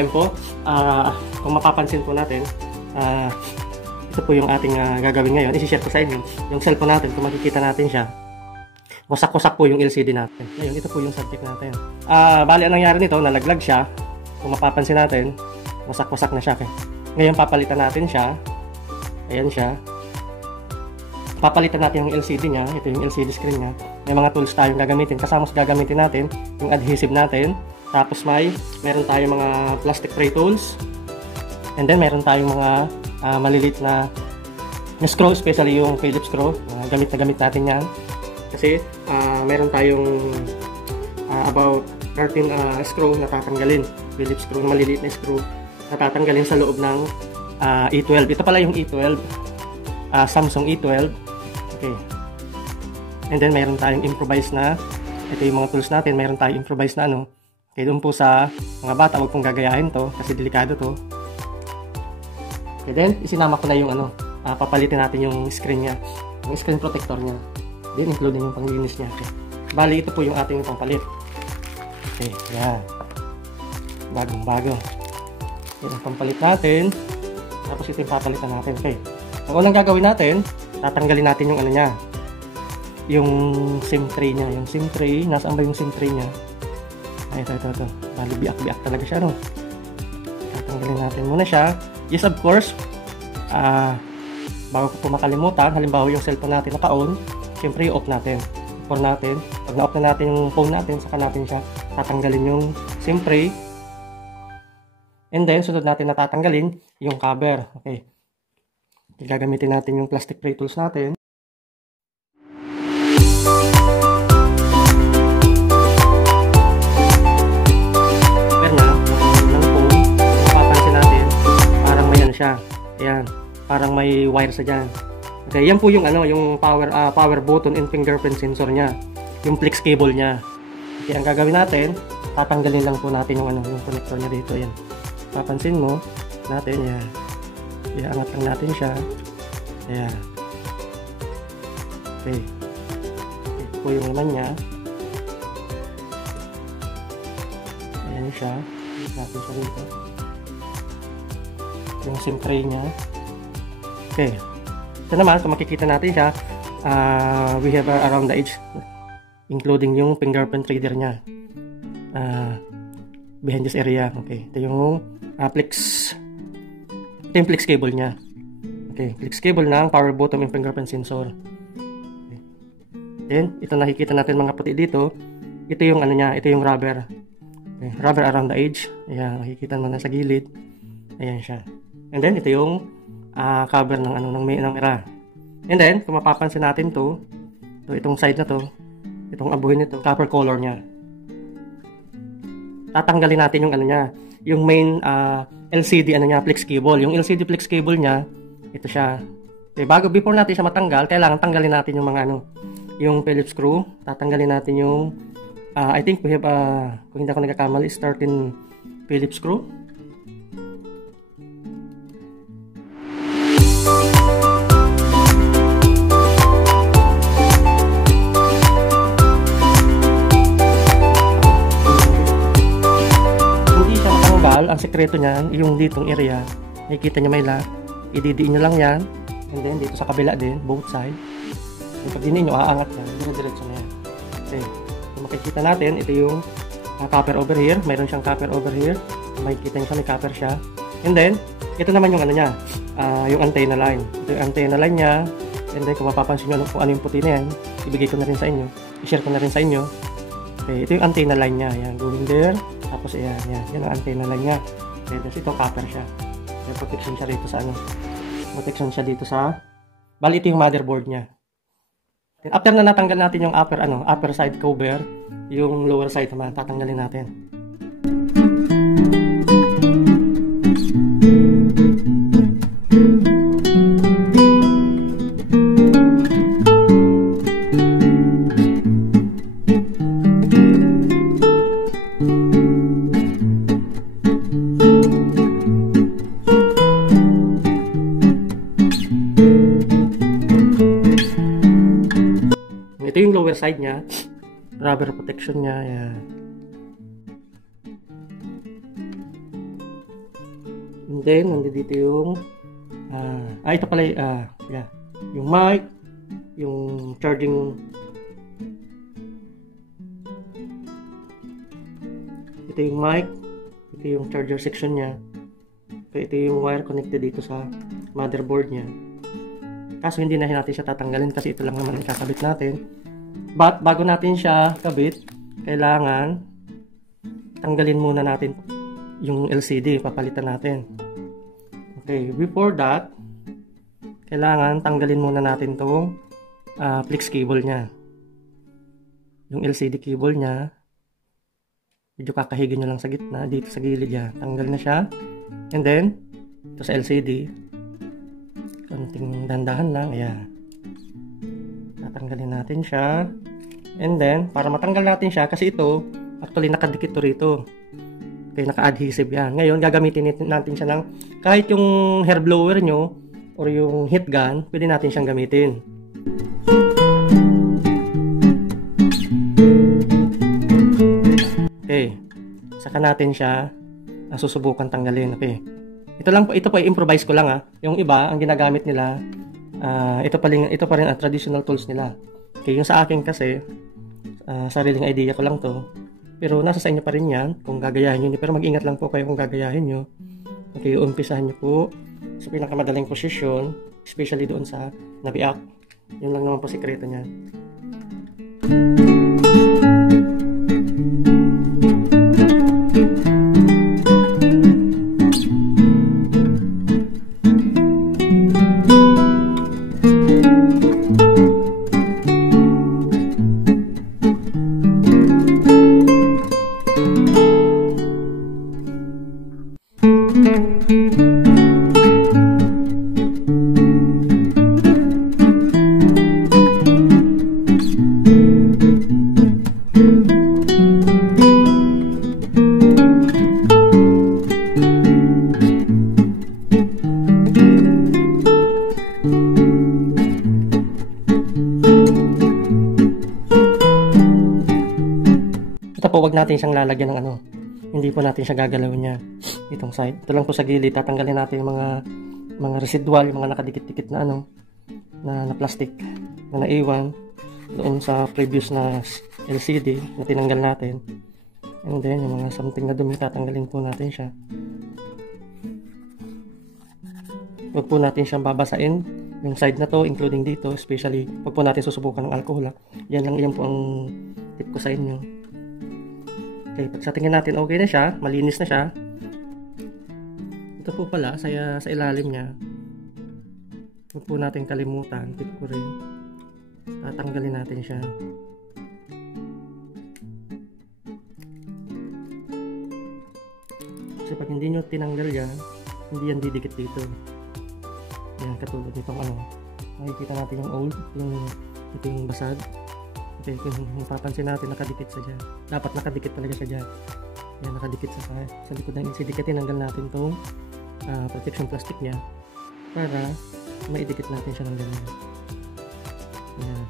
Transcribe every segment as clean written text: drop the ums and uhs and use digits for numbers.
time po, kung mapapansin po natin, ito po yung ating gagawin ngayon. I-share ko sa inyo yung cellphone natin. Kung makikita natin siya, wasak-wasak po yung LCD natin. Ngayon, ito po yung subject natin. Bali, ang nangyari nito, nalaglag siya. Kung mapapansin natin, wasak-wasak na siya. Ngayon, papalitan natin siya. Ayan siya. Papalitan natin yung LCD niya. Ito yung LCD screen niya. May mga tools tayong gagamitin. Kasama sa gagamitin natin, yung adhesive natin. Tapos meron tayong mga plastic tray tools. And then, meron tayong mga malilit na screw, especially yung Phillips screw. Gamit na gamit natin yan. Kasi, meron tayong about 13 screw na tatanggalin. Phillips screw, maliliit na screw na tatanggalin sa loob ng E12. Ito pala yung E12. Samsung E12. Okay. And then, meron tayong improvised na, ito yung mga tools natin, meron tayong improvised na ano. Okay, doon po sa mga bata, huwag pong gagayahin to kasi delikado to. Okay, then, isinama ko na yung ano, papalitin natin yung screen niya, yung screen protector niya. Then, including yung panglinis niya. Okay. Bali, ito po yung ating pampalit. Okay, yan. Bagong-bago. Yan ang pampalit natin. Tapos ito yung papalitan natin. Okay. Ang unang gagawin natin, tatanggalin natin yung ano niya. Yung SIM tray niya. Yung SIM tray, nasaan ba yung SIM tray niya? Ay, ito. Bali, biak-biak talaga siya, no? Tatanggalin natin muna siya. Yes, of course. Bago ko po makalimutan, halimbawa yung cellphone natin naka-on, siyempre i-off natin. For natin, pag na-off na natin yung phone natin, saka natin siya tatanggalin yung SIM tray. And then, sunod natin na tatanggalin yung cover. Okay. Gagamitin natin yung plastic tray tools natin. Siya. Ayan, parang may wire sa diyan. Okay, yan po yung ano, yung power button and fingerprint sensor niya. Yung flex cable niya. Okay, ang gagawin natin, tatanggalin lang po natin yung ano, yung connector niya dito, ayan. Papansin mo natin, yan. Iangat lang natin siya. Ayan. Okay. Ito po yung naman niya. Ayan siya. Natin siya dito. Yung SIM tray niya. Okay. Ito naman, kung makikita natin siya, we have around the edge, including yung fingerprint reader niya. Behind this area. Okay. Ito yung flex cable niya. Okay. Flex cable ng power button and fingerprint sensor. Okay. Then, ito nakikita natin mga puti dito. Ito yung ano niya, ito yung rubber. Okay. Rubber around the edge. Ayan, nakikita mo na sa gilid. Ayan siya. And then, ito yung cover ng ano ng era. And then, kung mapapansin natin itong side na to, itong abuhin nito, copper color niya. Tatanggalin natin yung ano niya, yung main LCD ano niya, flex cable. Yung LCD flex cable niya, ito siya. Okay, before natin siya matanggal, kailangan tanggalin natin yung mga ano, yung Phillips screw. Tatanggalin natin yung I think we have kung hindi ako nagkakamali, 13 Phillips screw. Ang sekreto niyan, yung ditong area, nakikita niyo may lock, ididiin niyo lang yan, and then dito sa kabila din, both side. Pag dinin niyo, aangat yan, dire-diretso na yan. Okay. Kung makikita natin, ito yung copper over here, mayroon siyang copper over here, makikita niyo siya, may copper siya. And then, ito naman yung ano niya, yung antenna line. Ito yung antenna line niya, and then kung mapapansin niyo kung ano yung puti na yan, ibigay ko na rin sa inyo, i-share ko na rin sa inyo. Okay, ito yung antenna line niya, yan, going there. Tapos yan ang antenna lang niya. Tapos ito copper siya. May protection siya dito sa ano. Protection siya dito sa, bali ito yung motherboard niya. Then after na natanggal natin yung upper side cover, yung lower side naman tatanggalin natin. Ito yung lower side niya, rubber protection niya, yan. And then, nandito yung ito pala, yeah, yung mic, yung charging, ito yung mic, ito yung charger section niya, ito yung wire connected dito sa motherboard niya. Kaso hindi na natin siya tatanggalin kasi ito lang naman ikakabit natin. But bago natin siya kabit, kailangan tanggalin muna natin yung LCD, papalitan natin. Okay, before that, kailangan tanggalin muna natin tong flex cable niya. Yung LCD cable niya, medyo kakahigin nyo lang sa gitna, dito sa gilid niya. Tanggal na siya. And then, ito sa LCD, konting dandahan lang, ayan. Tatanggalin natin siya. And then, para matanggal natin siya, kasi ito, actually nakadikit to rito. Okay, naka-adhesive yan. Ngayon, gagamitin natin siya ng, kahit yung hair blower nyo, or yung heat gun, pwede natin siyang gamitin. Okay, saka natin siya susubukan tanggalin. Okay. Ito po ay improvise ko lang Yung iba, ang ginagamit nila, ito pa rin ang traditional tools nila. Okay, yung sa akin kasi, sariling idea ko lang to. Pero nasa sa inyo pa rin yan, kung gagayahin nyo. Pero mag-ingat lang po kayo kung gagayahin nyo. Okay, umpisahan nyo po sa pinakamadaling posisyon, especially doon sa nabiak. Yun lang naman po sikreto niya. Ito po, wag natin siyang lalagyan ng hindi po natin siya gagalawin niya. Itong side. Ito lang po sa gilid, tatanggalin natin yung mga residual, yung mga nakadikit-dikit na na plastic na naiwan doon sa previous na LCD na tinanggal natin. And then, yung mga something na dumi, tatanggalin po natin siya. Huwag po natin siyang babasain. Yung side na to, including dito, especially, huwag po natin susubukan ng alcohol. Yan po ang tip ko sa inyo. Okay, pag sa tingin natin okay na siya, malinis na siya. Ito po pala, sa ilalim niya, huwag po natin kalimutan, tip ko rin, tatanggalin natin siya. Kasi pag hindi nyo tinanggal yan, hindi yan didikit dito. Yan, katulad nitong makikita natin yung old, ito yung basag. Okay, kung mapapansin natin, nakadikit sa dyan. Dapat nakadikit talaga siya dyan. Yan, nakadikit sa likod ng LCD. Kaya tinanggal natin itong protection plastic niya para maidikit natin siya ng ganyan. Yan.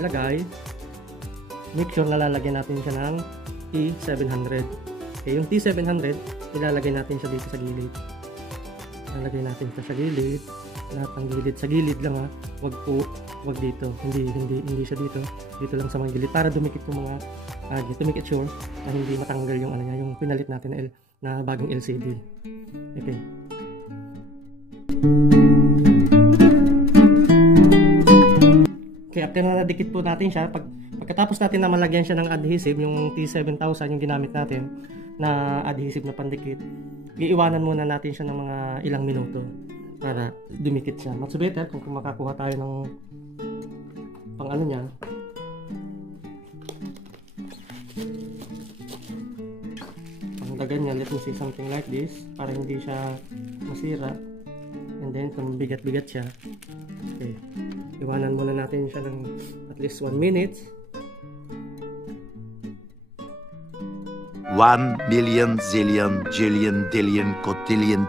Ilagay, make sure na lalagyan natin siya ng T700. Okay, yung T700, ilalagay natin siya dito sa gilid. Ilalagay natin siya sa gilid. Lahat ng gilid, sa gilid lang wag dito, hindi siya dito lang sa mga gilid para dumikit yung mga to make it sure na hindi matanggal yung yung pinalit natin na bagong LCD. Okay, after na nadikit po natin siya, pagkatapos natin na malagyan siya ng adhesive, yung T7000 yung ginamit natin na adhesive na pandikit, iiwanan muna natin siya ng mga ilang minuto para dumikit siya. Much better kung makakuha tayo ng pang niya. Pang dagan niya, let me say something like this para hindi siya masira. And then kung bigat-bigat siya, okay, iwanan muna natin siya ng at least 1 minute. 1 million zillion jillion dillion cotillion